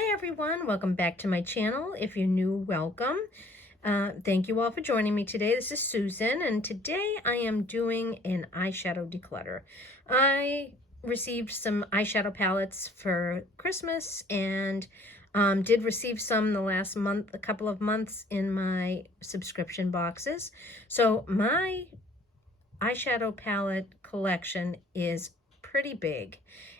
Hi everyone, welcome back to my channel. If you're new, welcome. Thank you all for joining me today. This is Susan, and today I am doing an eyeshadow declutter. I received some eyeshadow palettes for Christmas and did receive some the last month, a couple of months in my subscription boxes. So my eyeshadow palette collection is pretty big,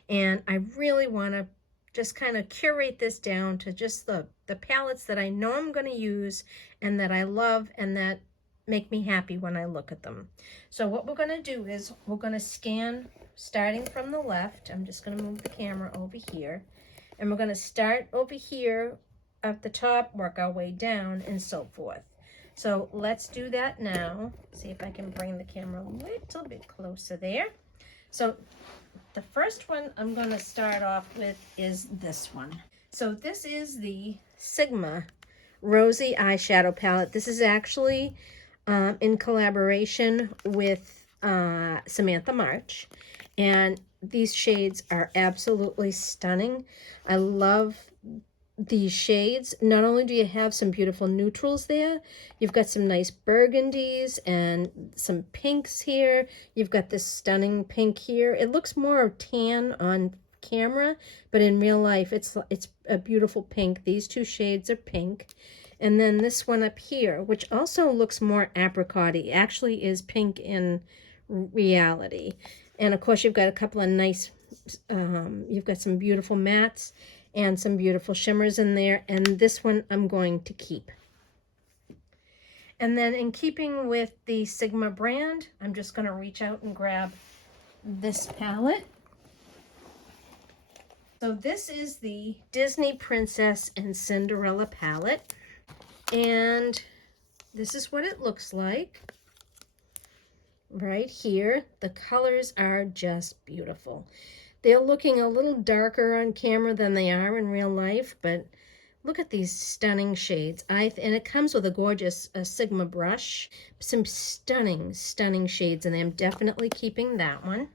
and I really want to just kind of curate this down to just the palettes that I know I'm going to use and that I love and that make me happy when I look at them. So what we're going to do is we're going to scan starting from the left. I'm just going to move the camera over here, and we're going to start over here at the top, work our way down, and so forth. So let's do that now. See if I can bring the camera a little bit closer there. So the first one I'm going to start off with is this one. So this is the Sigma Rosy eyeshadow palette. This is actually in collaboration with Samantha March, and these shades are absolutely stunning. I love these shades. Not only do you have some beautiful neutrals there, you've got some nice burgundies and some pinks here. You've got this stunning pink here. It looks more tan on camera, but in real life it's a beautiful pink. These two shades are pink. And then this one up here, which also looks more apricot-y, actually is pink in reality. And of course you've got a couple of nice you've got some beautiful mattes and some beautiful shimmers in there, and this one I'm going to keep. And then in keeping with the Sigma brand, I'm just going to reach out and grab this palette. So this is the Disney Princess and Cinderella palette, and this is what it looks like right here. The colors are just beautiful. They're looking a little darker on camera than they are in real life, but look at these stunning shades. And it comes with a gorgeous Sigma brush. Some stunning, stunning shades, and I'm definitely keeping that one.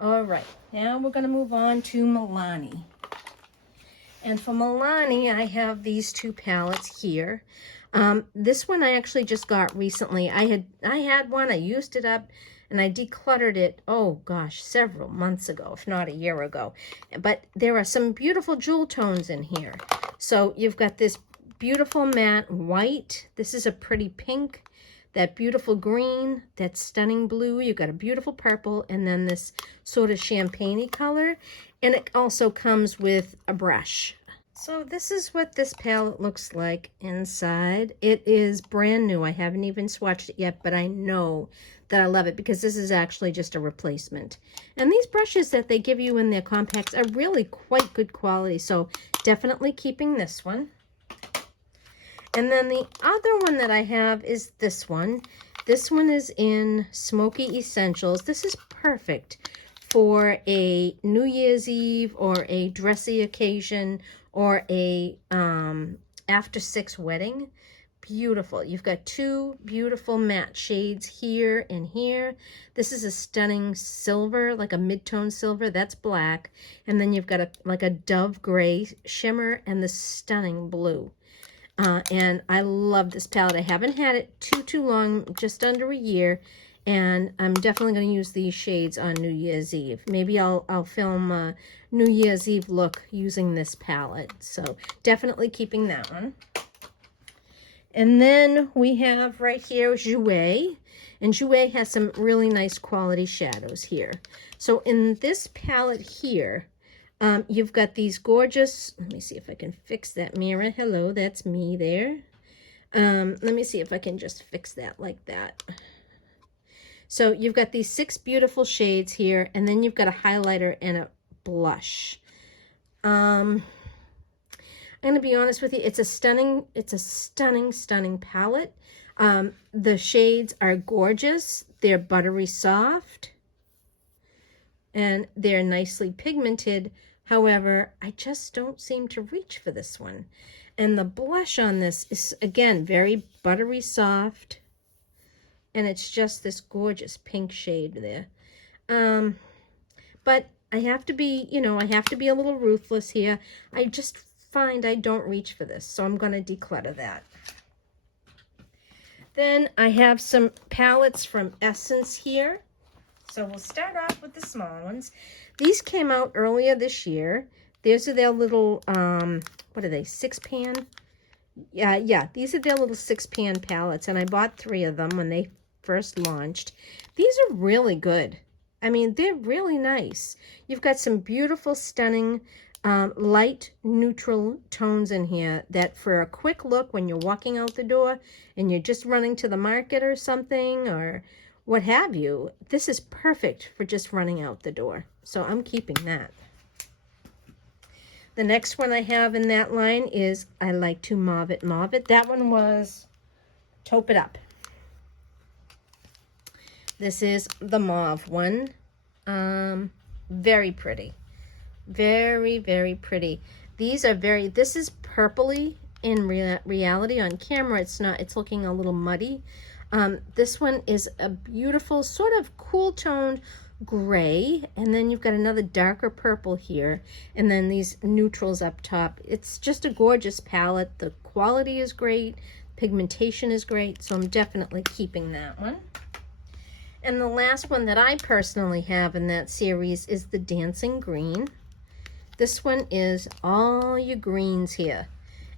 All right, now we're going to move on to Milani. And for Milani, I have these two palettes here. This one I actually just got recently. I had one, I used it up, and I decluttered it, oh gosh, several months ago, if not a year ago. But there are some beautiful jewel tones in here. So you've got this beautiful matte white. This is a pretty pink. That beautiful green, that stunning blue. You've got a beautiful purple, and then this sort of champagne-y color. And it also comes with a brush. So this is what this palette looks like inside. It is brand new. I haven't even swatched it yet, but I know that I love it because this is actually just a replacement. And these brushes that they give you in their compacts are really quite good quality, so definitely keeping this one. And then the other one that I have is this one. This one is in Smoky Essentials. This is perfect for a New Year's Eve or a dressy occasion or a after 6 wedding. Beautiful. You've got two beautiful matte shades here and here. This is a stunning silver, like a mid-tone silver. That's black. And then you've got like a dove gray shimmer and the stunning blue. And I love this palette. I haven't had it too long, just under a year. And I'm definitely going to use these shades on New Year's Eve. Maybe I'll film a New Year's Eve look using this palette. So definitely keeping that one. And then we have right here Jouer, and Jouer has some really nice quality shadows here. So in this palette here, you've got these gorgeous, let me see if I can fix that mirror. Hello, that's me there. Let me see if I can just fix that like that. So you've got these 6 beautiful shades here, and then you've got a highlighter and a blush. I'm going to be honest with you, it's a stunning, stunning palette. The shades are gorgeous. They're buttery soft, and they're nicely pigmented. However, I just don't seem to reach for this one. And the blush on this is, again, very buttery soft, and it's just this gorgeous pink shade there. But I have to be, you know, I have to be a little ruthless here. I just find I don't reach for this, so I'm going to declutter that. Then I have some palettes from Essence here. So we'll start off with the small ones. These came out earlier this year. These are their little, what are they, 6-pan? Yeah, these are their little 6-pan palettes, and I bought 3 of them when they first launched. These are really good. I mean, they're really nice. You've got some beautiful, stunning, light, neutral tones in here that for a quick look when you're walking out the door and you're just running to the market or something or what have you, this is perfect for just running out the door. So I'm keeping that. The next one I have in that line is I Like to Mauve It, Mauve It. That one was Taupe It Up. This is the mauve one. Very pretty. Very, very pretty. These are very, this is purpley in reality. On camera, it's not, it's looking a little muddy. This one is a beautiful, sort of cool toned gray, and then you've got another darker purple here, and then these neutrals up top. It's just a gorgeous palette. The quality is great, pigmentation is great, so I'm definitely keeping that one. And the last one that I personally have in that series is the Dancing Green. This one is all your greens here,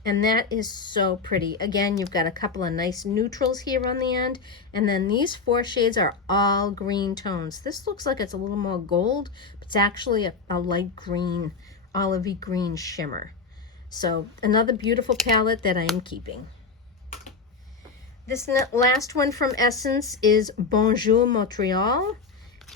and that is so pretty. Again, you've got a couple of nice neutrals here on the end, and then these 4 shades are all green tones. This looks like it's a little more gold, but it's actually a light green, olivey green shimmer. So another beautiful palette that I am keeping. This last one from Essence is Bonjour Montreal,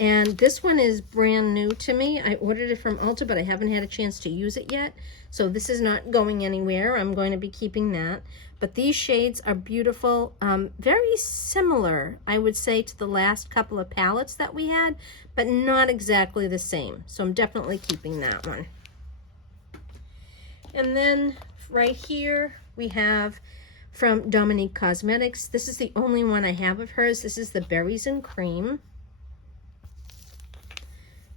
and this one is brand new to me. I ordered it from Ulta, but I haven't had a chance to use it yet, so this is not going anywhere. I'm going to be keeping that. But these shades are beautiful, very similar, I would say, to the last couple of palettes that we had, but not exactly the same, so I'm definitely keeping that one. And then right here we have from Dominique Cosmetics. This is the only one I have of hers. This is the Berries and Cream.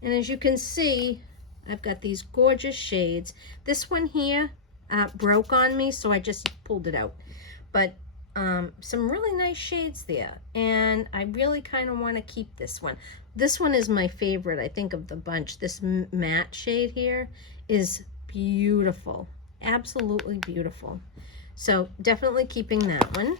And as you can see, I've got these gorgeous shades. This one here broke on me, so I just pulled it out. But some really nice shades there. And I really kind of want to keep this one. This one is my favorite, I think, of the bunch. This matte shade here is beautiful. Absolutely beautiful. So definitely keeping that one.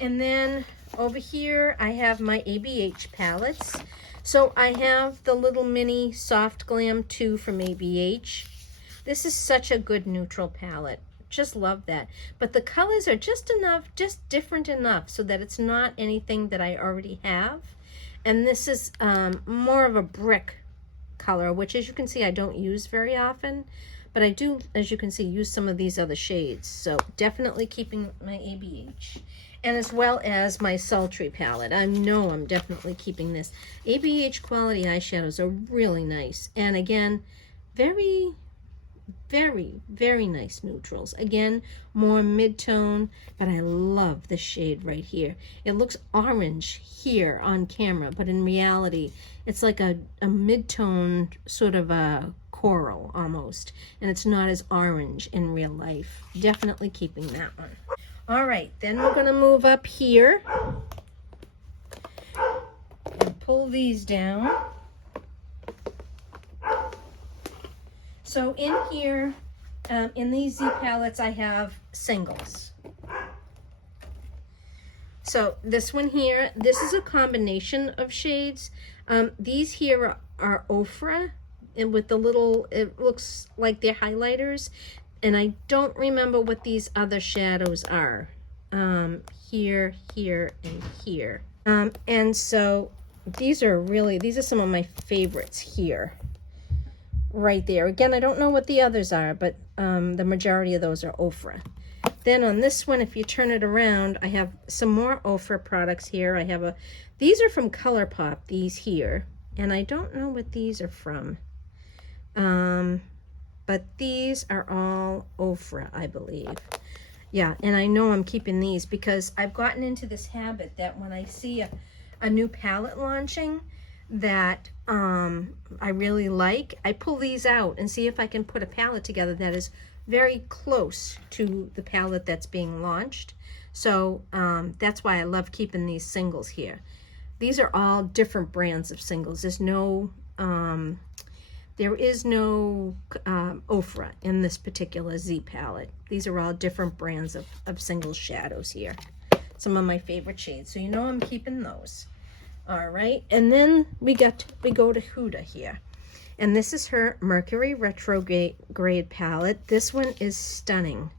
And then over here, I have my ABH palettes. So I have the little mini Soft Glam 2 from ABH. This is such a good neutral palette. Just love that. But the colors are just enough, just different enough so that it's not anything that I already have. And this is more of a brick color, which as you can see, I don't use very often. But I do, as you can see, use some of these other shades. So definitely keeping my ABH. And as well as my Sultry palette. I know I'm definitely keeping this. ABH quality eyeshadows are really nice. And again, very, very, very nice neutrals. Again, more mid-tone, but I love the shade right here. It looks orange here on camera, but in reality, it's like a mid-tone sort of a coral almost, and it's not as orange in real life. Definitely keeping that one. All right, then we're going to move up here and pull these down. So in here, in these Z palettes, I have singles. So this one here, this is a combination of shades. These here are Ofra, and with the little, it looks like they're highlighters. And I don't remember what these other shadows are. Here, here, and here. And so these are some of my favorites here. Right there. Again, I don't know what the others are, but the majority of those are Ofra. Then on this one, if you turn it around, I have some more Ofra products here. I have these are from Colourpop, these here. And I don't know what these are from. But these are all Ofra, I believe. Yeah, and I know I'm keeping these because I've gotten into this habit that when I see a new palette launching, that I really like, I pull these out and see if I can put a palette together that is very close to the palette that's being launched. So that's why I love keeping these singles here. These are all different brands of singles. There is no Ofra in this particular Z palette. These are all different brands of single shadows here. Some of my favorite shades. So you know I'm keeping those. All right, and then we go to Huda here. And this is her Mercury Retrograde palette. This one is stunning.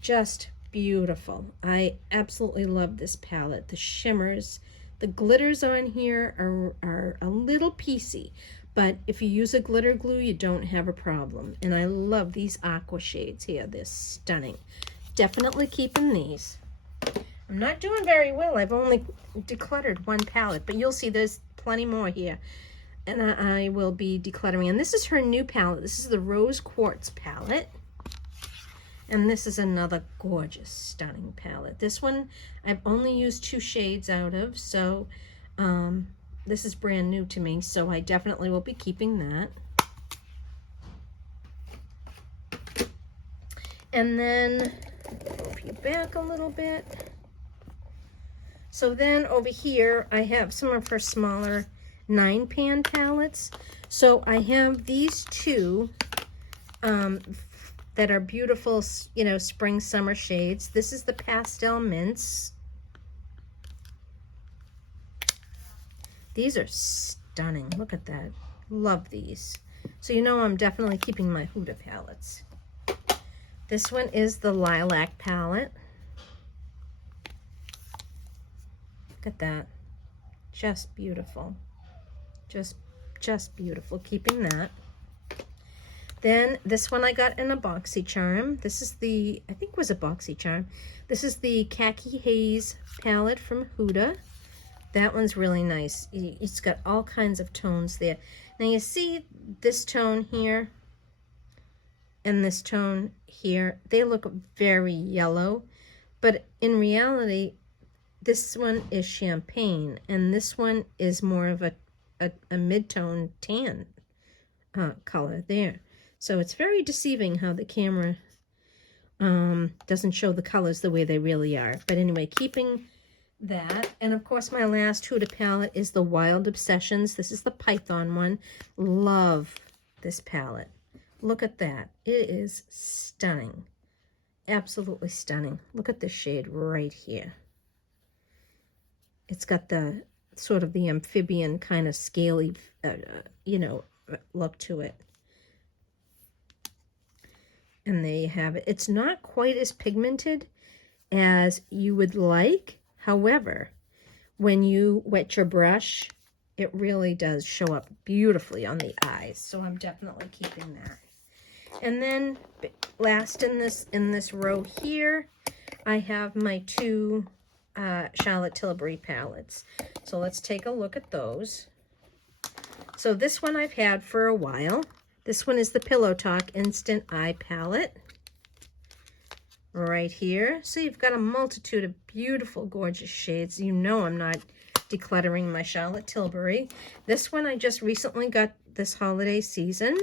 Just beautiful. I absolutely love this palette. The shimmers, the glitters on here are a little piecey, but if you use a glitter glue, you don't have a problem. And I love these aqua shades here. They're stunning. Definitely keeping these. I'm not doing very well. I've only decluttered one palette, but you'll see there's plenty more here. And I will be decluttering. And this is her new palette. This is the Rose Quartz palette. And this is another gorgeous, stunning palette. This one I've only used 2 shades out of, so this is brand new to me, so I definitely will be keeping that. And then, move you back a little bit. So then over here, I have some of her smaller 9-pan palettes. So I have these 2 that are beautiful, you know, spring, summer shades. This is the Pastel Mints. These are stunning. Look at that. Love these. So you know I'm definitely keeping my Huda palettes. This one is the Lilac palette. Look at that. Just beautiful. Just beautiful. Keeping that. Then this one I got in a BoxyCharm. This is the, I think it was a BoxyCharm. This is the Khaki Haze palette from Huda. That one's really nice. It's got all kinds of tones there. Now you see this tone here and this tone here. They look very yellow, but in reality, this one is champagne, and this one is more of a mid-tone tan color there. So it's very deceiving how the camera doesn't show the colors the way they really are. But anyway, keeping that. And of course, my last Huda palette is the Wild Obsessions. This is the Python one. Love this palette. Look at that. It is stunning. Absolutely stunning. Look at this shade right here. It's got the sort of the amphibian kind of scaly, you know, look to it. And there you have it. It's not quite as pigmented as you would like. However, when you wet your brush, it really does show up beautifully on the eyes. So I'm definitely keeping that. And then last in this row here, I have my 2 Charlotte Tilbury palettes. So let's take a look at those. So this one I've had for a while. This one is the Pillow Talk Instant Eye Palette. Right here. So you've got a multitude of beautiful, gorgeous shades. You know I'm not decluttering my Charlotte Tilbury. This one I just recently got this holiday season.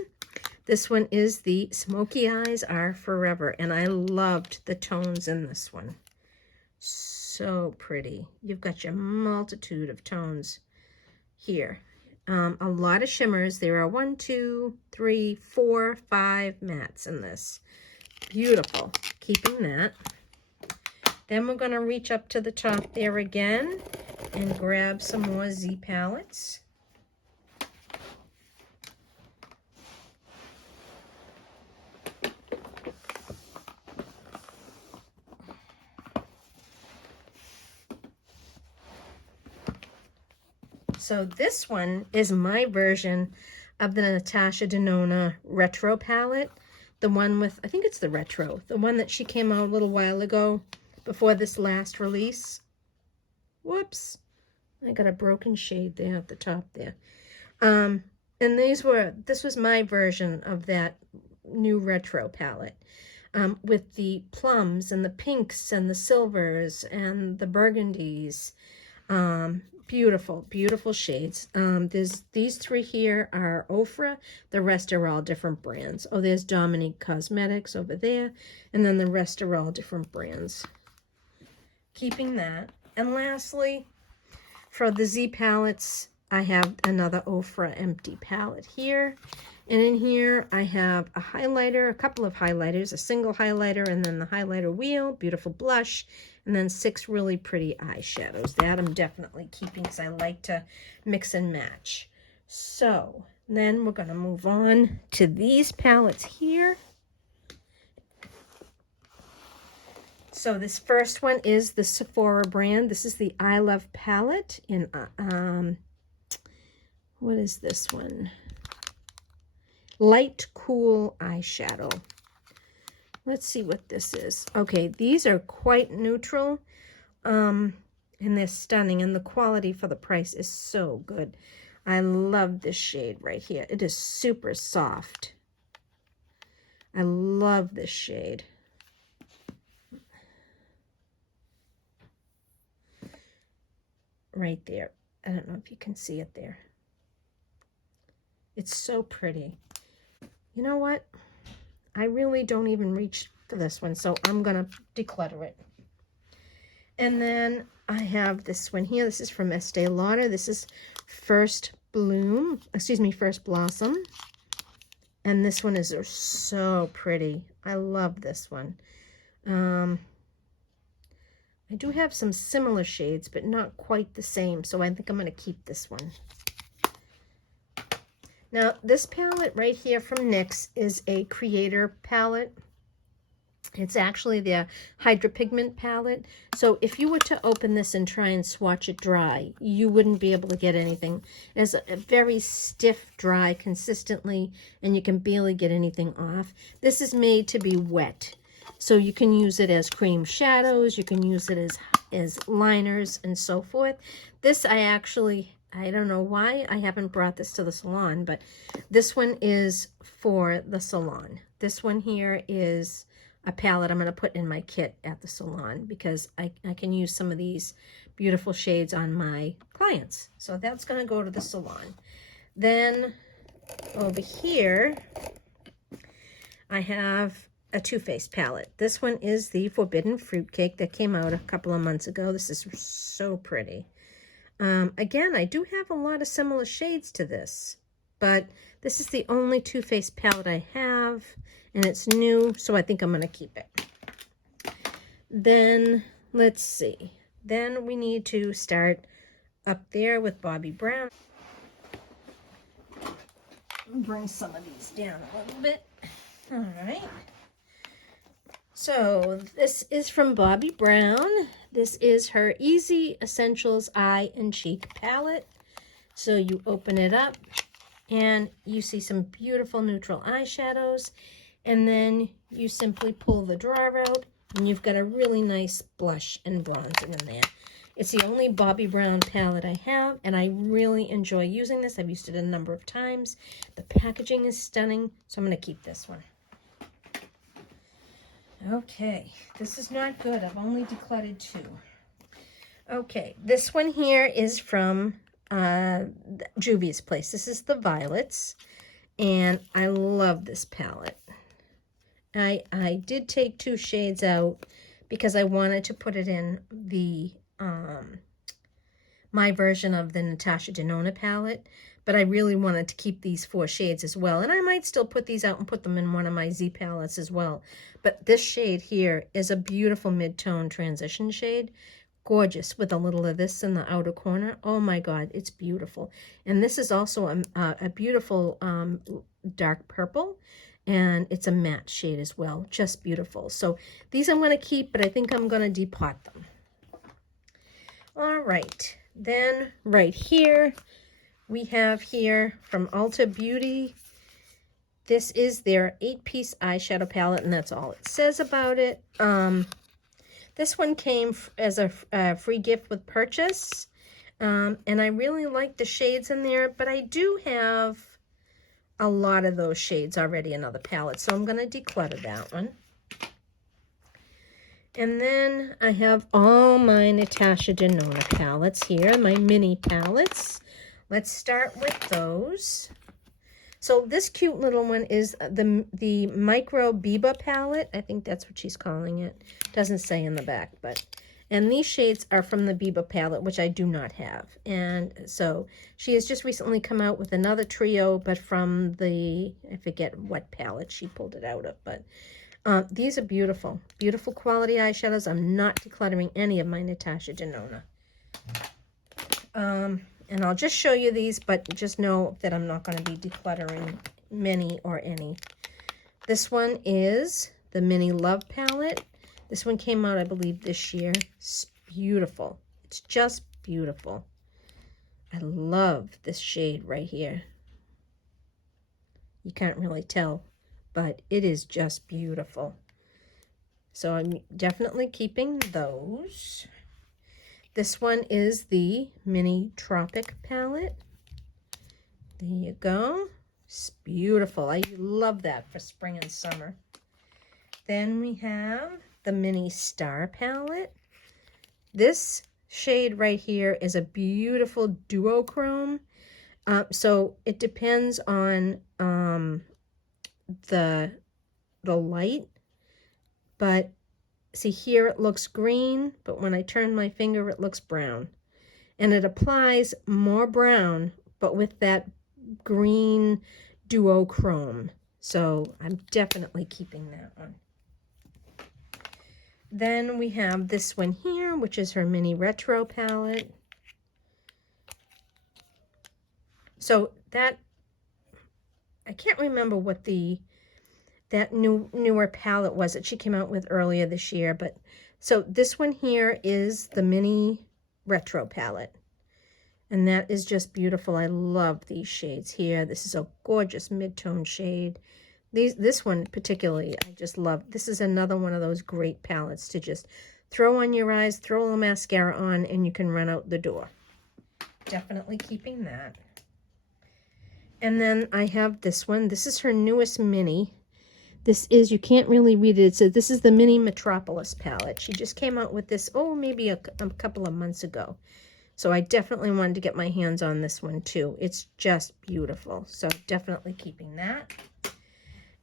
This one is the Smoky Eyes Are Forever, and I loved the tones in this one. So pretty. You've got your multitude of tones here. A lot of shimmers. There are 1, 2, 3, 4, 5 mattes in this. Beautiful. Keeping that. Then we're going to reach up to the top there again and grab some more Z palettes. So this one is my version of the Natasha Denona Retro palette. The one with, I think it's the Retro, the one that she came out a little while ago before this last release. Whoops. I got a broken shade there at the top there. And this was my version of that new Retro palette. With the plums and the pinks and the silvers and the burgundies. Beautiful, beautiful shades. There's these three here are Ofra. The rest are all different brands. Oh, there's Dominique Cosmetics over there. And then the rest are all different brands. Keeping that. And lastly, for the Z palettes, I have another Ofra empty palette here. And in here, I have a highlighter, a couple of highlighters, a single highlighter, and then the highlighter wheel, beautiful blush, and then 6 really pretty eyeshadows. That I'm definitely keeping because I like to mix and match. So then we're going to move on to these palettes here. So this first one is the Sephora brand. This is the I Love palette in, what is this one? Light Cool Eyeshadow. Let's see what this is. Okay, these are quite neutral, and they're stunning, and the quality for the price is so good. I love this shade right here. It is super soft. I love this shade. Right there. I don't know if you can see it there. It's so pretty. You know what? I really don't even reach for this one, so I'm going to declutter it. And then I have this one here. This is from Estee Lauder. This is First Blossom. And this one is so pretty. I love this one. I do have some similar shades, but not quite the same, so I think I'm going to keep this one. Now, this palette right here from NYX is a Creator palette. It's actually their Hydra Pigment palette. So if you were to open this and try and swatch it dry, you wouldn't be able to get anything. It's a very stiff, dry consistently, and you can barely get anything off. This is made to be wet. So you can use it as cream shadows, you can use it as liners and so forth. This I don't know why I haven't brought this to the salon, but this one is for the salon. This one here is a palette I'm going to put in my kit at the salon because I can use some of these beautiful shades on my clients. So that's going to go to the salon. Then over here, I have a Too Faced palette. This one is the Forbidden Fruitcake that came out a couple of months ago. This is so pretty. Again, I do have a lot of similar shades to this, but this is the only Too Faced palette I have, and it's new, so I think I'm going to keep it. Then, let's see. Then we need to start up there with Bobbi Brown. Bring some of these down a little bit. All right. So this is from Bobbi Brown. This is her Easy Essentials Eye and Cheek palette. So you open it up and you see some beautiful neutral eyeshadows. And then you simply pull the drawer out and you've got a really nice blush and bronzer in there. It's the only Bobbi Brown palette I have, and I really enjoy using this. I've used it a number of times. The packaging is stunning, so I'm going to keep this one. Okay, this is not good. I've only decluttered 2. Okay, this one here is from Juvie's place. This is the Violets, and I love this palette. I did take 2 shades out because I wanted to put it in the my version of the Natasha Denona palette, but I really wanted to keep these 4 shades as well. And I might still put these out and put them in one of my Z palettes as well. But this shade here is a beautiful mid-tone transition shade. Gorgeous, with a little of this in the outer corner. Oh my God, it's beautiful. And this is also a beautiful dark purple. And it's a matte shade as well. Just beautiful. So these I'm going to keep, but I think I'm going to depot them. All right. Then right here, we have here from Ulta Beauty. This is their 8-piece eyeshadow palette, and that's all it says about it. This one came as a free gift with purchase, and I really like the shades in there, but I do have a lot of those shades already in other palettes, so I'm going to declutter that one. And then I have all my Natasha Denona palettes here, my mini palettes. Let's start with those. So this cute little one is the Micro Biba palette. I think that's what she's calling it. Doesn't say in the back, but... And these shades are from the Biba palette, which I do not have. And so she has just recently come out with another trio, but from the... I forget what palette she pulled it out of, but... these are beautiful. Beautiful quality eyeshadows. I'm not decluttering any of my Natasha Denona. And I'll just show you these, but just know that I'm not going to be decluttering many or any. This one is the Mini Love palette. This one came out, I believe, this year. It's beautiful. It's just beautiful. I love this shade right here. You can't really tell, but it is just beautiful. So I'm definitely keeping those. This one is the Mini Tropic palette. There you go. It's beautiful. I love that for spring and summer. Then we have the Mini Star palette. This shade right here is a beautiful duochrome. So it depends on the light, but see here it looks green, but when I turn my finger it looks brown, and it applies more brown but with that green duochrome. So I'm definitely keeping that one. Then we have this one here, which is her Mini Retro palette. So that, I can't remember what that newer palette was that she came out with earlier this year, but so this one here is the Mini Retro palette, and that is just beautiful. I love these shades here. This is a gorgeous mid-tone shade. This one particularly, I just love. This is another one of those great palettes to just throw on your eyes, throw a little mascara on, and you can run out the door. Definitely keeping that. And then I have this one. This is her newest mini. This is, you can't really read it. It says this is the Mini Metropolis palette. She just came out with this, maybe a couple of months ago. So I definitely wanted to get my hands on this one too. It's just beautiful. So definitely keeping that.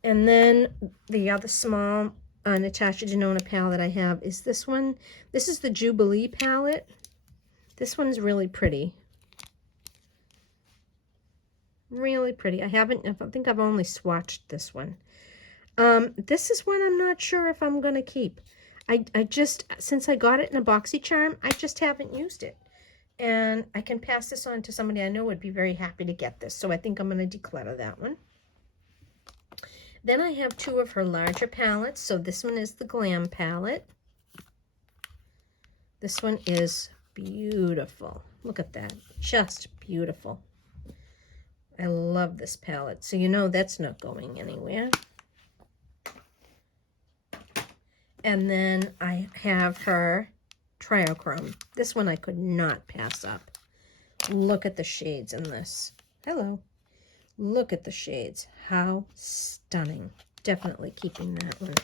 And then the other small Natasha Denona palette I have is this one. This is the Jubilee palette. This one's really pretty. Really pretty. I think I've only swatched this one. This is one I'm not sure if I'm going to keep. I just, since I got it in a BoxyCharm, I just haven't used it. And I can pass this on to somebody I know would be very happy to get this. So I think I'm going to declutter that one. Then I have two of her larger palettes. So this one is the Glam Palette. This one is beautiful. Look at that. Just beautiful. I love this palette. So you know that's not going anywhere. And then I have her Triochrome. This one I could not pass up. Look at the shades in this. Hello. Look at the shades. How stunning. Definitely keeping that one.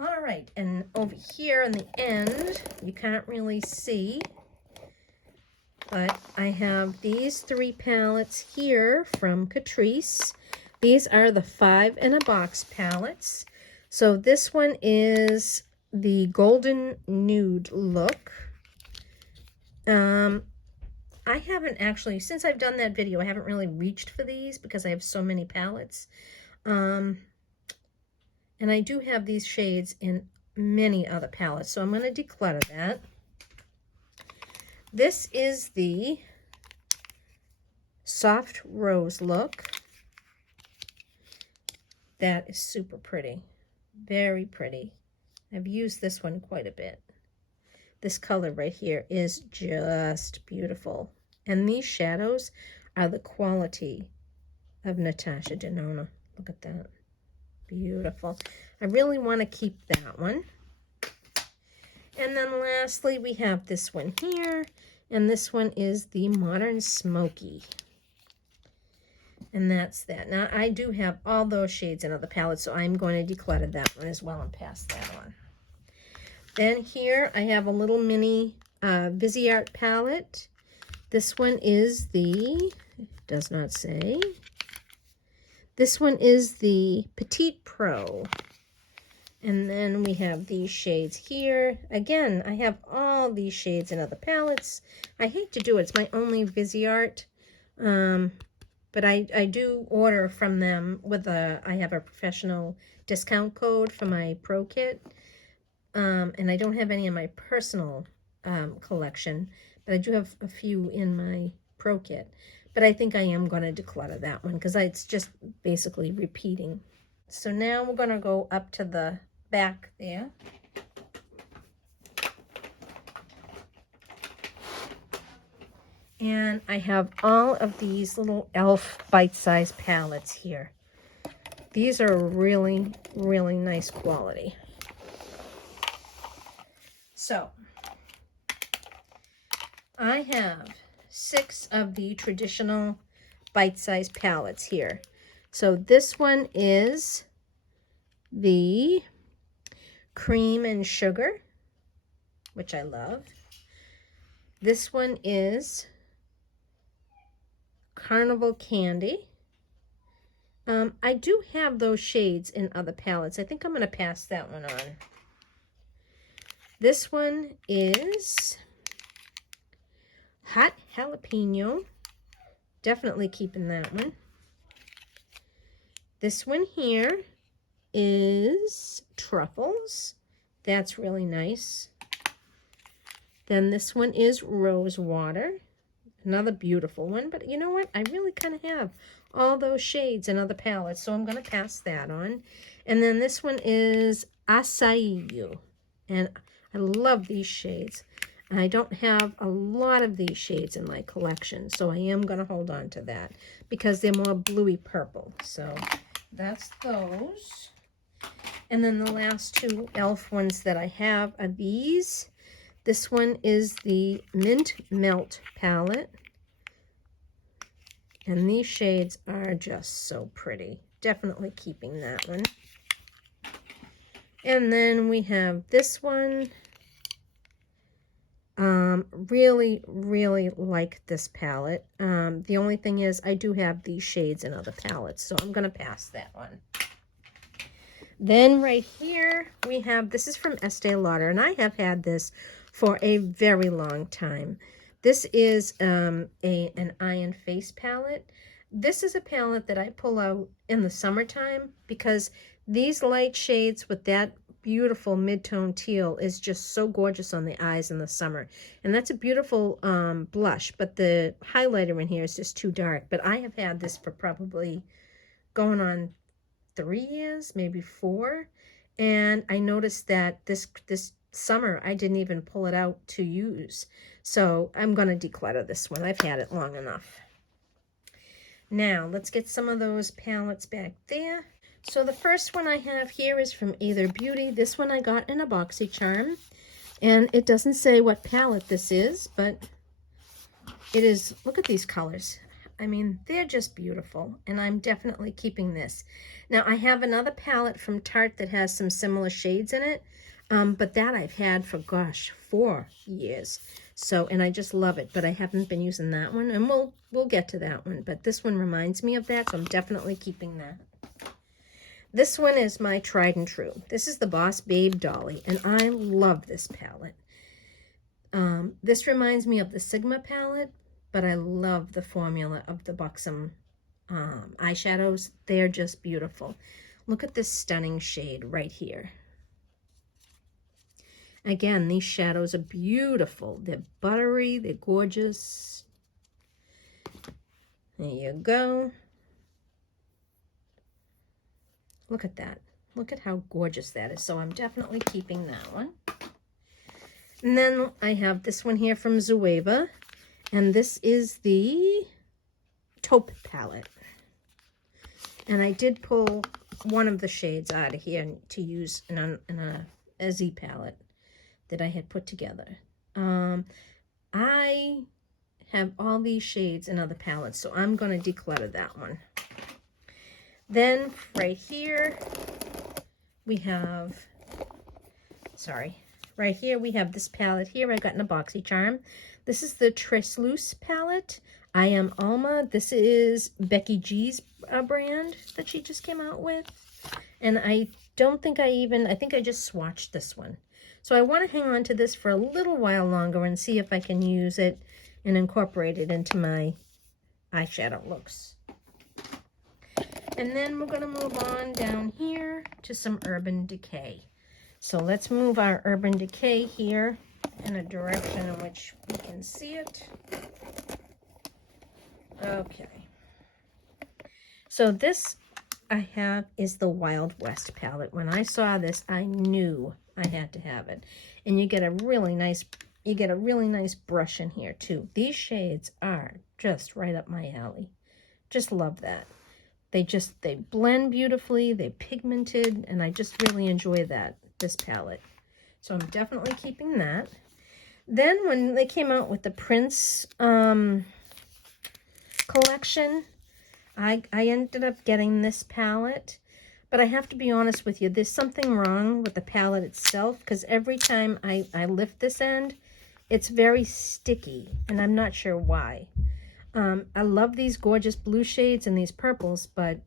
All right. And over here in the end, you can't really see, but I have these three palettes here from Catrice. These are the 5 in a box palettes. So this one is the Golden Nude look. I haven't actually, since I've done that video, I haven't really reached for these because I have so many palettes. And I do have these shades in many other palettes, so I'm going to declutter that. This is the Soft Rose look. That is super pretty. Very pretty. I've used this one quite a bit. This color right here is just beautiful. And these shadows are the quality of Natasha Denona. Look at that. Beautiful. I really want to keep that one. And then lastly, we have this one here. And this one is the Modern Smoky. And that's that. Now, I do have all those shades in other palettes, so I'm going to declutter that one as well and pass that on. Then here I have a little mini Viseart palette. This one is the, does not say. This one is the Petite Pro. And then we have these shades here. Again, I have all these shades in other palettes. I hate to do it. It's my only Viseart. But I do order from them with I have a professional discount code for my Pro Kit. And I don't have any in my personal collection, but I do have a few in my Pro Kit. But I think I am going to declutter that one because it's just basically repeating. So now we're going to go up to the back there. And I have all of these little e.l.f. bite-sized palettes here. These are really, really nice quality. So, I have 6 of the traditional bite-sized palettes here. So this one is the Cream and Sugar, which I love. This one is Carnival Candy. I do have those shades in other palettes. I think I'm going to pass that one on. This one is Hot Jalapeno. Definitely keeping that one. This one here is Truffles. That's really nice. Then this one is Rose Water. Another beautiful one. But you know what? I really kind of have all those shades in other palettes, so I'm going to pass that on. And then this one is Acai. And I love these shades. I don't have a lot of these shades in my collection, so I am going to hold on to that because they're more bluey purple. So that's those. And then the last 2 e.l.f. ones that I have are these. This one is the Mint Melt palette. And these shades are just so pretty. Definitely keeping that one. And then we have this one. Really, really like this palette. The only thing is I do have these shades in other palettes, so I'm going to pass that one. Then right here we have, this is from Estee Lauder, and I have had this for a very long time. This is an Eye and Face palette. This is a palette that I pull out in the summertime because these light shades with that beautiful mid-tone teal is just so gorgeous on the eyes in the summer. And that's a beautiful blush, but the highlighter in here is just too dark. But I have had this for probably going on 3 years, maybe 4. And I noticed that this summer I didn't even pull it out to use. So I'm going to declutter this one. I've had it long enough. Now let's get some of those palettes back there. So the first one I have here is from Ulta Beauty. This one I got in a BoxyCharm. And it doesn't say what palette this is, but it is, look at these colors. I mean, they're just beautiful. And I'm definitely keeping this. Now I have another palette from Tarte that has some similar shades in it. But that I've had for, gosh, 4 years. So, and I just love it. But I haven't been using that one. And we'll get to that one. But this one reminds me of that, so I'm definitely keeping that. This one is my tried and true. This is the Boss Babe Dolly, and I love this palette. This reminds me of the Sigma palette, but I love the formula of the Buxom eyeshadows. They're just beautiful. Look at this stunning shade right here. Again, these shadows are beautiful. They're buttery, they're gorgeous. There you go. Look at that. Look at how gorgeous that is. So I'm definitely keeping that one. And then I have this one here from Jouer. And this is the Taupe Palette. And I did pull one of the shades out of here to use in a Z palette that I had put together. I have all these shades in other palettes, so I'm going to declutter that one. Then right here we have, sorry, right here we have this palette here I got in a BoxyCharm. This is the Tresluce palette. I Am Alma. This is Becky G's brand that she just came out with. And I don't think I think I just swatched this one. So I want to hang on to this for a little while longer and see if I can use it and incorporate it into my eyeshadow looks. And then we're going to move on down here to some Urban Decay. So let's move our Urban Decay here in a direction in which we can see it. Okay. So this I have is the Wild West palette. When I saw this, I knew I had to have it. And you get a really nice brush in here too. These shades are just right up my alley. Just love that. They blend beautifully, they're pigmented, and I just really enjoy this palette. So I'm definitely keeping that. Then when they came out with the Prince collection, I ended up getting this palette. But I have to be honest with you, there's something wrong with the palette itself, because every time I lift this end, it's very sticky, and I'm not sure why. I love these gorgeous blue shades and these purples, but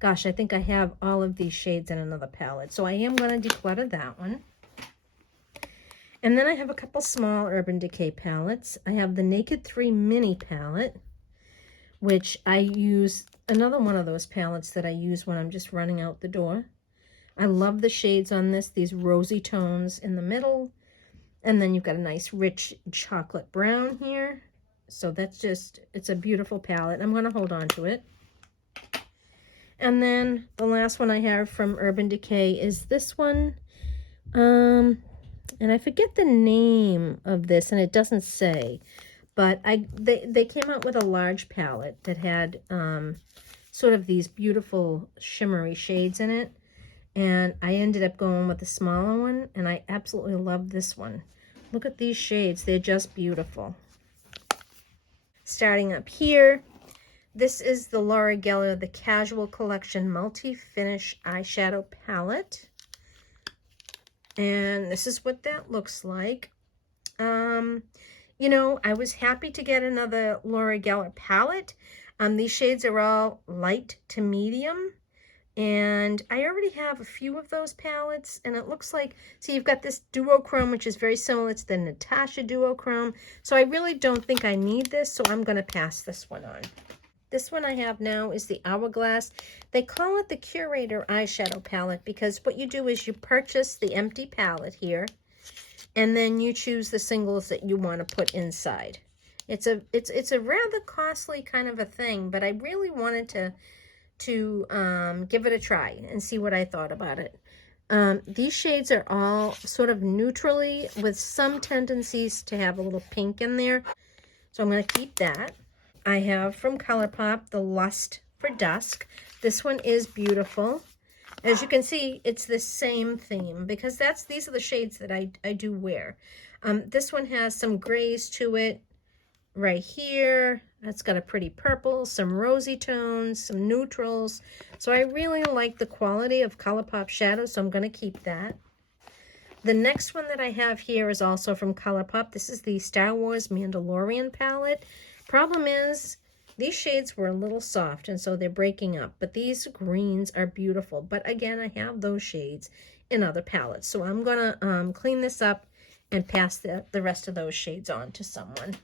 gosh, I think I have all of these shades in another palette. So I am going to declutter that one. And then I have a couple small Urban Decay palettes. I have the Naked 3 Mini palette, which I use, another one of those palettes that I use when I'm just running out the door. I love the shades on this, these rosy tones in the middle. And then you've got a nice rich chocolate brown here. So that's just, it's a beautiful palette. I'm going to hold on to it. And then the last one I have from Urban Decay is this one. And I forget the name of this, and it doesn't say. But they came out with a large palette that had sort of these beautiful shimmery shades in it. And I ended up going with the smaller one, and I absolutely love this one. Look at these shades. They're just beautiful. Starting up here, this is the Laura Geller, the Casual Collection Multi-Finish Eyeshadow Palette. And this is what that looks like. You know, I was happy to get another Laura Geller palette. These shades are all light to medium. And I already have a few of those palettes, and it looks like, see, you've got this duochrome, which is very similar to the Natasha duochrome. So I really don't think I need this, so I'm going to pass this one on. This one I have now is the Hourglass. They call it the Curator eyeshadow palette because what you do is you purchase the empty palette here, and then you choose the singles that you want to put inside. It's a rather costly kind of a thing, but I really wanted to give it a try and see what I thought about it. These shades are all sort of neutrally with some tendencies to have a little pink in there. So I'm going to keep that. I have from Colourpop the Lust for Dusk. This one is beautiful. As you can see, it's the same theme because these are the shades that I do wear. This one has some grays to it right here. That's got a pretty purple, some rosy tones, some neutrals. So I really like the quality of Colourpop shadows, so I'm going to keep that. The next one that I have here is also from Colourpop. This is the Star Wars Mandalorian palette. Problem is, these shades were a little soft, and so they're breaking up. But these greens are beautiful. But again, I have those shades in other palettes. So I'm going to clean this up and pass the rest of those shades on to someone.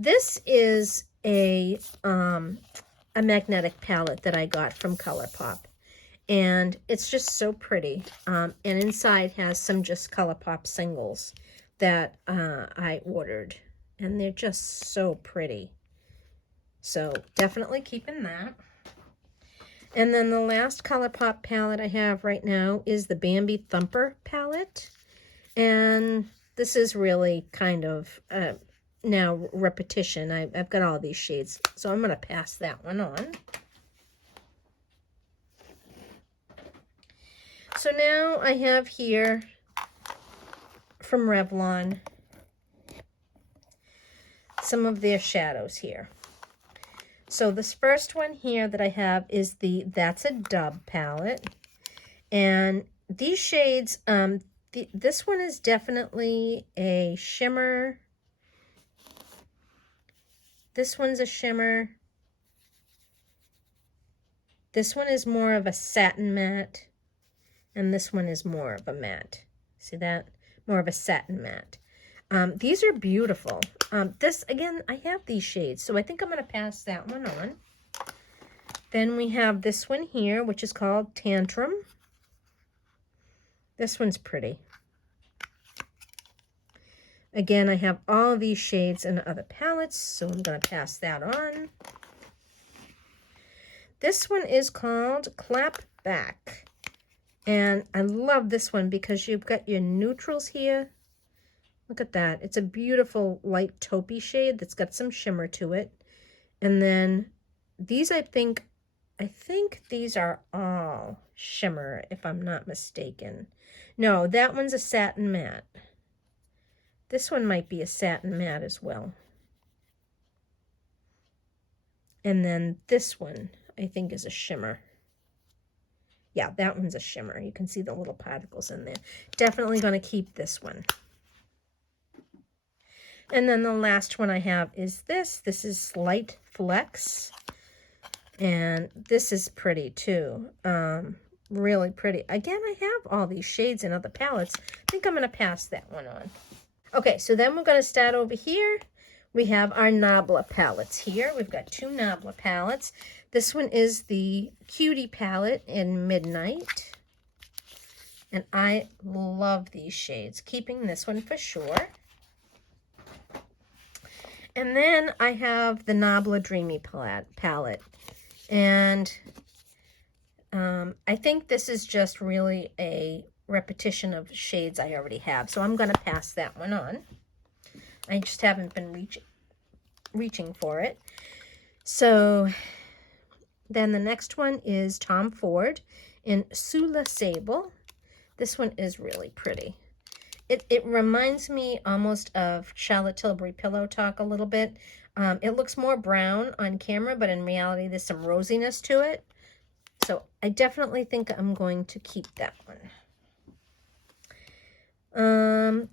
This is a magnetic palette that I got from Colourpop, and it's just so pretty. And inside has some just Colourpop singles that I ordered, and they're just so pretty. So definitely keeping that. And then the last Colourpop palette I have right now is the Bambi Thumper palette, and this is really kind of now repetition. I've got all these shades, so I'm going to pass that one on. So now I have here from Revlon some of their shadows here. So this first one here that I have is the That's a Dub palette, and these shades This one is definitely a shimmer. This one's a shimmer. This one is more of a satin matte. And this one is more of a matte. See that? More of a satin matte. These are beautiful. This, again, I have these shades, so I think I'm going to pass that one on. Then we have this one here, which is called Tantrum. This one's pretty. Again, I have all of these shades in other palettes, so I'm going to pass that on. This one is called Clap Back. And I love this one because you've got your neutrals here. Look at that. It's a beautiful light taupey shade that's got some shimmer to it. And then these, I think these are all shimmer, if I'm not mistaken. No, that one's a satin matte. This one might be a satin matte as well. And then this one, I think, is a shimmer. Yeah, that one's a shimmer. You can see the little particles in there. Definitely going to keep this one. And then the last one I have is this. This is Light Flex. And this is pretty too. Really pretty. Again, I have all these shades in other palettes. I think I'm going to pass that one on. Okay, so then we're going to start over here. We have our Nabla palettes here. We've got two Nabla palettes. This one is the Cutie palette in Midnight. And I love these shades. Keeping this one for sure. And then I have the Nabla Dreamy palette. And I think this is just really a repetition of shades I already have. So I'm going to pass that one on. I just haven't been reaching for it. So then the next one is Tom Ford in Sula Sable. This one is really pretty. It reminds me almost of Charlotte Tilbury Pillow Talk a little bit. It looks more brown on camera, but in reality there's some rosiness to it. So I definitely think I'm going to keep that one.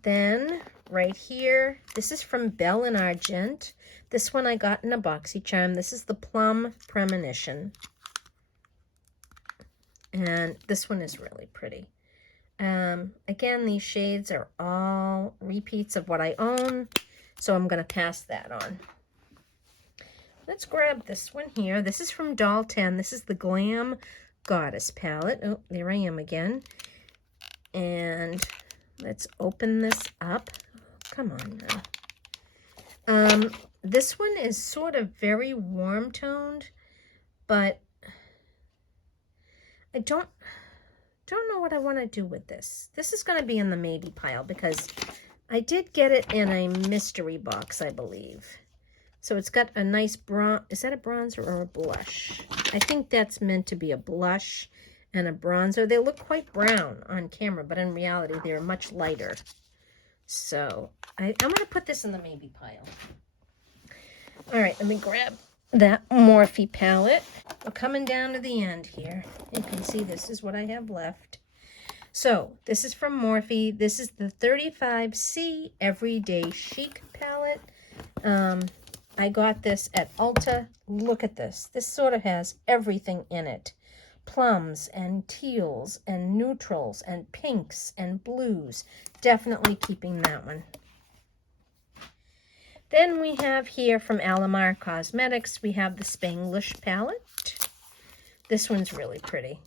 Then right here, this is from Belle and Argent. This one I got in a BoxyCharm. This is the Plum Premonition. And this one is really pretty. Again, these shades are all repeats of what I own, so I'm going to pass that on. Let's grab this one here. This is from Doll 10. This is the Glam Goddess palette. Oh, there I am again. And let's open this up. Come on now. This one is sort of very warm toned, but I don't know what I want to do with this. This is going to be in the maybe pile because I did get it in a mystery box, I believe. So it's got a nice bronze. Is that a bronzer or a blush? I think that's meant to be a blush and a bronzer. They look quite brown on camera, but in reality, they're much lighter. So I'm going to put this in the maybe pile. All right, let me grab that Morphe palette. We're coming down to the end here. You can see this is what I have left. So this is from Morphe. This is the 35C Everyday Chic palette. I got this at Ulta. Look at this. This sort of has everything in it. Plums and teals and neutrals and pinks and blues. Definitely keeping that one. Then we have here from Alamar Cosmetics, we have the Spanglish Palette. This one's really pretty.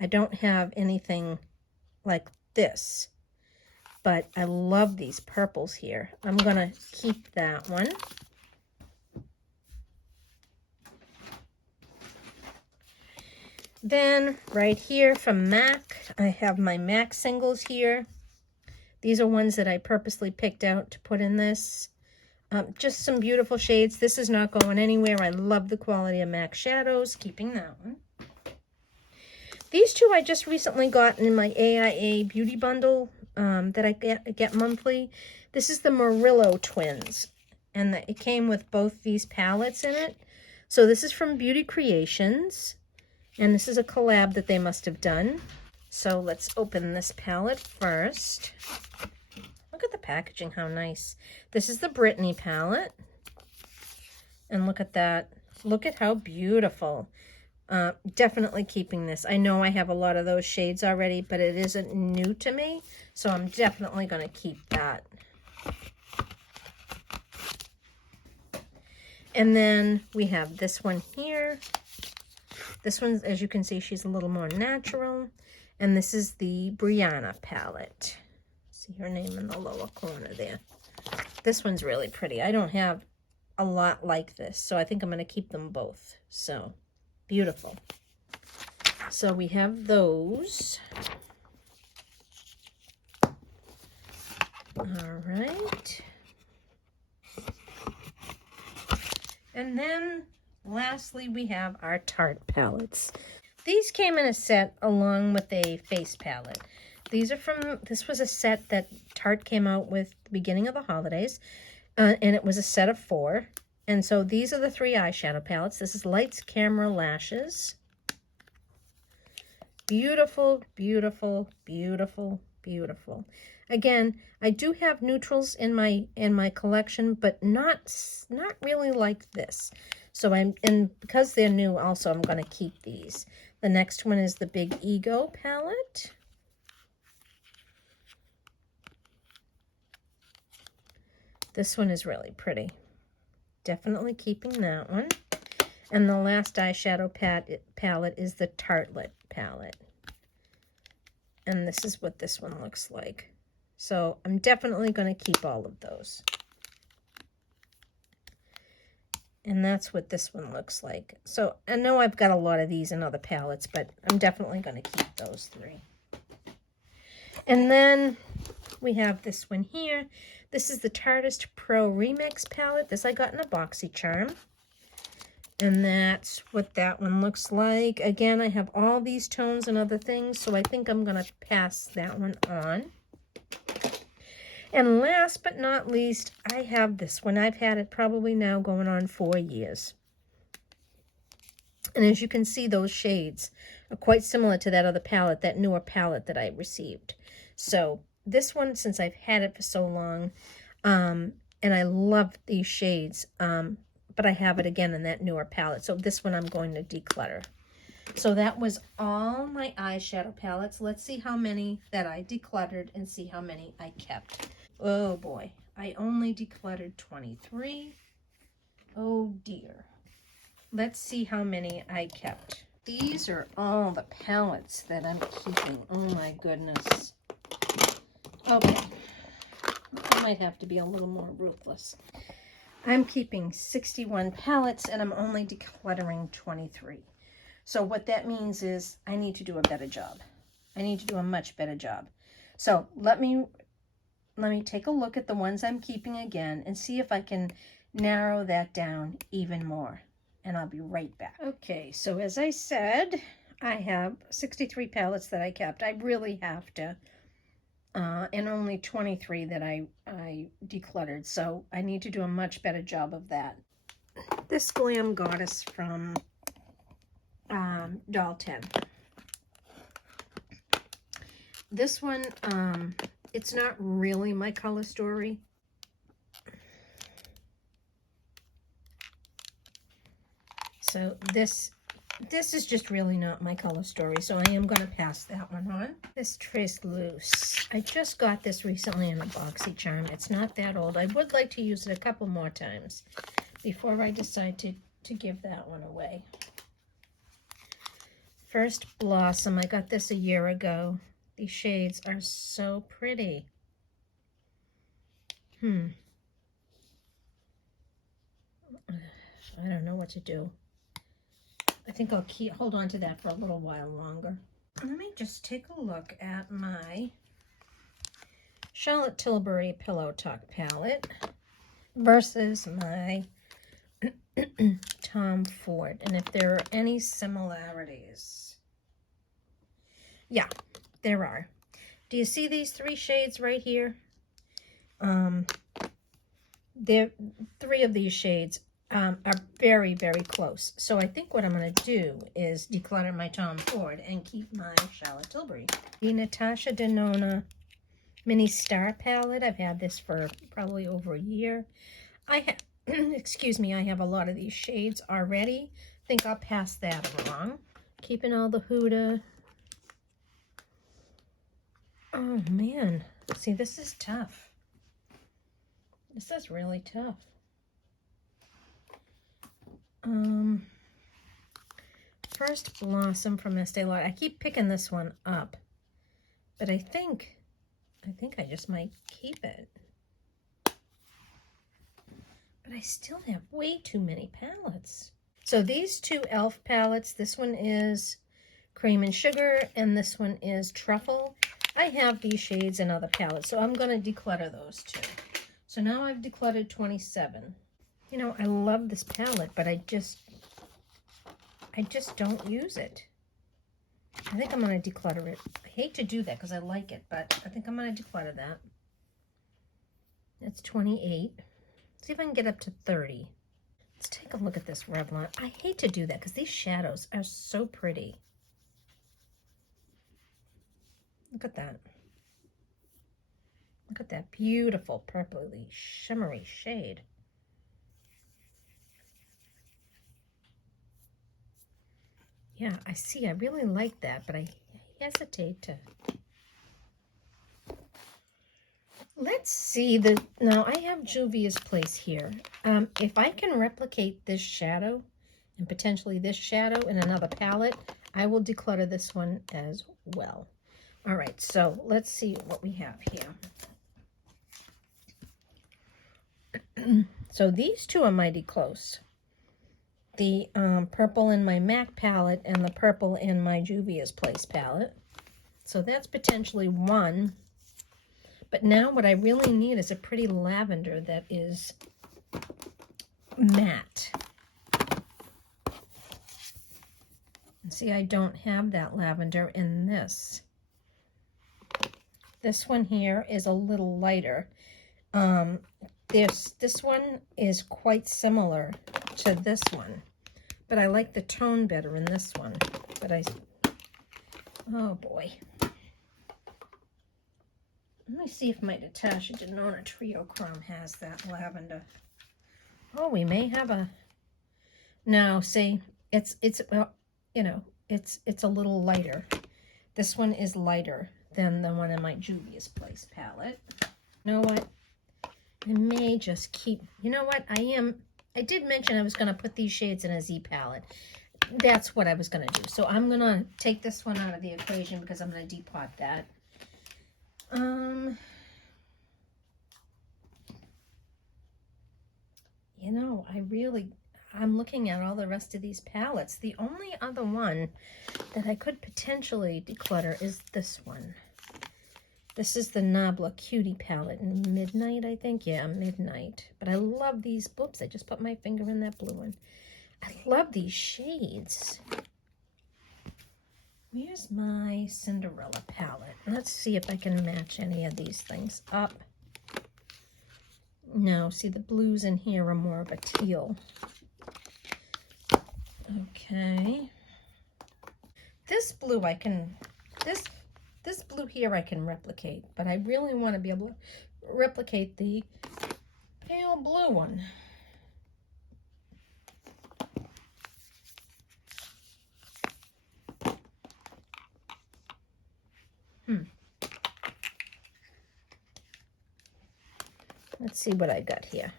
I don't have anything like this, but I love these purples here. I'm going to keep that one. Then right here from MAC, I have my MAC singles here. These are ones that I purposely picked out to put in this. Just some beautiful shades. This is not going anywhere. I love the quality of MAC shadows. Keeping that one. These two I just recently got in my AIA beauty bundle that I get monthly. This is the Murillo Twins. And it came with both these palettes in it. So this is from Beauty Creations. And this is a collab that they must have done. So let's open this palette first. Look at the packaging, how nice. This is the Britney palette. And look at that. Look at how beautiful. Definitely keeping this. I know I have a lot of those shades already, but it isn't new to me. So I'm definitely going to keep that. And then we have this one here. This one, as you can see, she's a little more natural. And this is the Brianna palette. See her name in the lower corner there. This one's really pretty. I don't have a lot like this, so I think I'm going to keep them both. So, beautiful. So we have those. All right. And then, lastly, we have our Tarte palettes. These came in a set along with a face palette. These are from, this was a set that Tarte came out with the beginning of the holidays, and it was a set of 4. And so these are the 3 eyeshadow palettes. This is Lights, Camera, Lashes. Beautiful, beautiful, beautiful, beautiful. Again, I do have neutrals in my collection, but not really like this. So and because they're new also, I'm going to keep these. The next one is the Big Ego palette. This one is really pretty. Definitely keeping that one. And the last eyeshadow palette is the Tartelette Palette. And this is what this one looks like. So I'm definitely going to keep all of those. And that's what this one looks like. So I know I've got a lot of these in other palettes, but I'm definitely going to keep those 3. And then we have this one here. This is the Tartist Pro Remix palette. This I got in a BoxyCharm. And that's what that one looks like. Again, I have all these tones and other things, so I think I'm going to pass that one on. And last but not least, I have this one. I've had it probably now going on 4 years. And as you can see, those shades are quite similar to that other palette, that newer palette that I received. So this one, since I've had it for so long, and I love these shades, but I have it again in that newer palette. So this one I'm going to declutter. So that was all my eyeshadow palettes. Let's see how many that I decluttered and see how many I kept. Oh boy, I only decluttered 23. Oh dear. Let's see how many I kept. These are all the palettes that I'm keeping. Oh my goodness. Okay. I might have to be a little more ruthless. I'm keeping 61 palettes and I'm only decluttering 23. So what that means is I need to do a better job. I need to do a much better job. So let me take a look at the ones I'm keeping again and see if I can narrow that down even more. And I'll be right back. Okay, so as I said, I have 63 palettes that I kept. I really have to. And only 23 that I decluttered. So I need to do a much better job of that. This Glam Goddess from Doll 10. This one, it's not really my color story. So this is just really not my color story, so I am going to pass that one on. This Trace Loose. I just got this recently in a BoxyCharm. It's not that old. I would like to use it a couple more times before I decide to give that one away. First Blossom. I got this a year ago. These shades are so pretty. I don't know what to do. I think I'll hold on to that for a little while longer. Let me just take a look at my Charlotte Tilbury Pillow Talk palette versus my Tom Ford, and if there are any similarities. Yeah, there are. Do you see these 3 shades right here? There, 3 of these shades are very, very close. So I think what I'm going to do is declutter my Tom Ford and keep my Charlotte Tilbury. The Natasha Denona Mini Star Palette. I've had this for probably over a year. I have, excuse me, I have a lot of these shades already. I think I'll pass that along. Keeping all the Huda. Oh man, see, this is tough. This is really tough. First Blossom from Estee Lauder. I keep picking this one up, but I think I just might keep it. But I still have way too many palettes. So these two e.l.f. palettes, this one is Cream and Sugar, and this one is Truffle. I have these shades in other palettes, so I'm going to declutter those two. So now I've decluttered 27. You know, I love this palette, but I just don't use it. I think I'm going to declutter it. I hate to do that because I like it, but I think I'm going to declutter that. That's 28. See if I can get up to 30. Let's take a look at this Revlon. I hate to do that because these shadows are so pretty. Look at that. Look at that beautiful purpley shimmery shade. Yeah, I see. I really like that, but I hesitate to. Let's see. Now I have Juvia's Place here. If I can replicate this shadow and potentially this shadow in another palette, I will declutter this one as well. All right, so let's see what we have here. So these two are mighty close. The purple in my MAC palette and the purple in my Juvia's Place palette. So that's potentially one. But now what I really need is a pretty lavender that is matte. And see, I don't have that lavender in this. This one here is a little lighter. This one is quite similar to this one, but I like the tone better in this one. But oh boy. Let me see if my Natasha Denona Trio Chrome has that lavender. Oh, we may have a. No, see, it's well, you know, it's a little lighter. This one is lighter than the one in my Juvia's Place palette. You know what? I may just keep. You know what? I did mention I was going to put these shades in a Z palette. That's what I was going to do. So I'm going to take this one out of the equation because I'm going to depot that. You know, I'm looking at all the rest of these palettes. The only other one that I could potentially declutter is this one. This is the Nabla Cutie palette in Midnight, I think. Yeah, Midnight. But I love these. Oops, I just put my finger in that blue one. I love these shades. Where's my Cinderella palette? Let's see if I can match any of these things up. No, see, the blues in here are more of a teal. Okay. This blue I can, this blue here I can replicate, but I really want to be able to replicate the pale blue one. Let's see what I got here.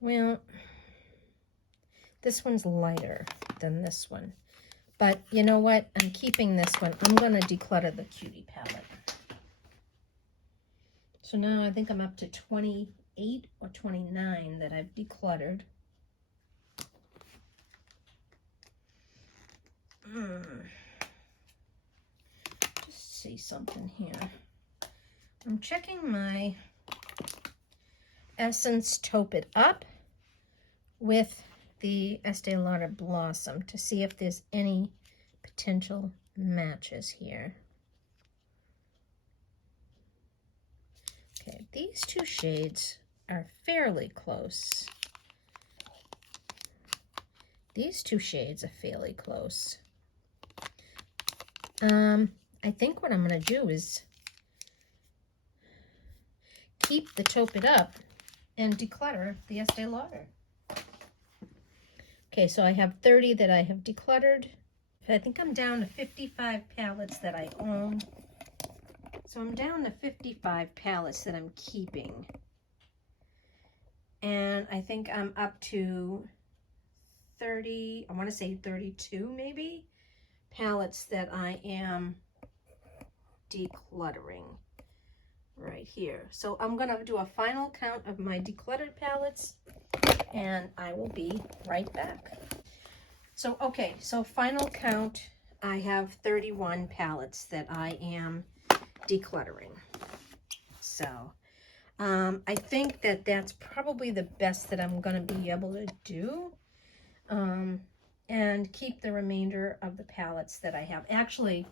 Well, this one's lighter than this one. But you know what? I'm keeping this one. I'm going to declutter the Cutie palette. So now I think I'm up to 28 or 29 that I've decluttered. Just see something here. I'm checking my Essence Taupe It Up with the Estee Lauder Blossom to see if there's any potential matches here. Okay, these two shades are fairly close. These two shades are fairly close. I think what I'm going to do is keep the Taupe It Up and declutter the Estee Lauder. Okay, so I have 30 that I have decluttered. I think I'm down to 55 palettes that I own. So I'm down to 55 palettes that I'm keeping. And I think I'm up to 30, I want to say 32 maybe, palettes that I am decluttering right here. So I'm going to do a final count of my decluttered palettes and I will be right back. So, okay, so final count, I have 31 palettes that I am decluttering. So, I think that that's probably the best that I'm going to be able to do. And keep the remainder of the palettes that I have. Actually,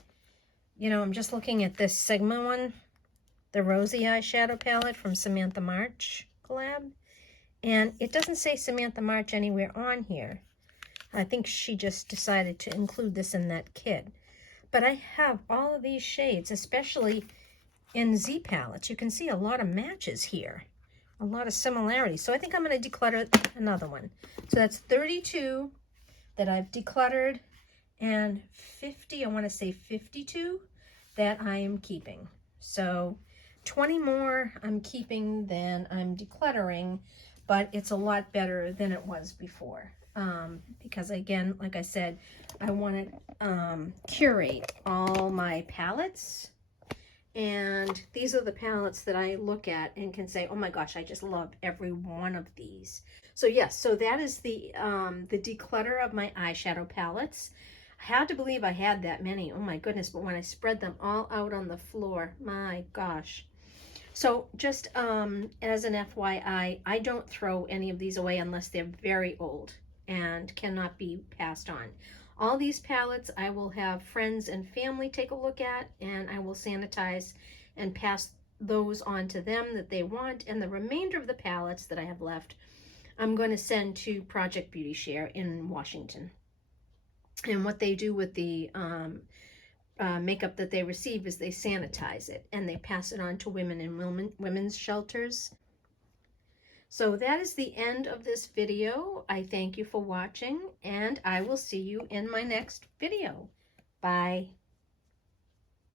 you know, I'm just looking at this Sigma one, the Rosy eyeshadow palette from Samantha March collab. And it doesn't say Samantha March anywhere on here. I think she just decided to include this in that kit. But I have all of these shades, especially in Z palettes. You can see a lot of matches here. A lot of similarities. So I think I'm going to declutter another one. So that's 32 that I've decluttered and 50, I want to say 52 that I am keeping. So 20 more I'm keeping than I'm decluttering, but it's a lot better than it was before. Because again, like I said, I want to curate all my palettes. And these are the palettes that I look at and can say, oh my gosh, I just love every one of these. So yes, so that is the declutter of my eyeshadow palettes. I had to believe I had that many. Oh my goodness, but when I spread them all out on the floor, my gosh. So just as an FYI, I don't throw any of these away unless they're very old and cannot be passed on. All these palettes I will have friends and family take a look at, and I will sanitize and pass those on to them that they want. And the remainder of the palettes that I have left, I'm going to send to Project Beauty Share in Washington. And what they do with the makeup that they receive is they sanitize it and they pass it on to women in women's shelters. So that is the end of this video. I thank you for watching, and I will see you in my next video. Bye.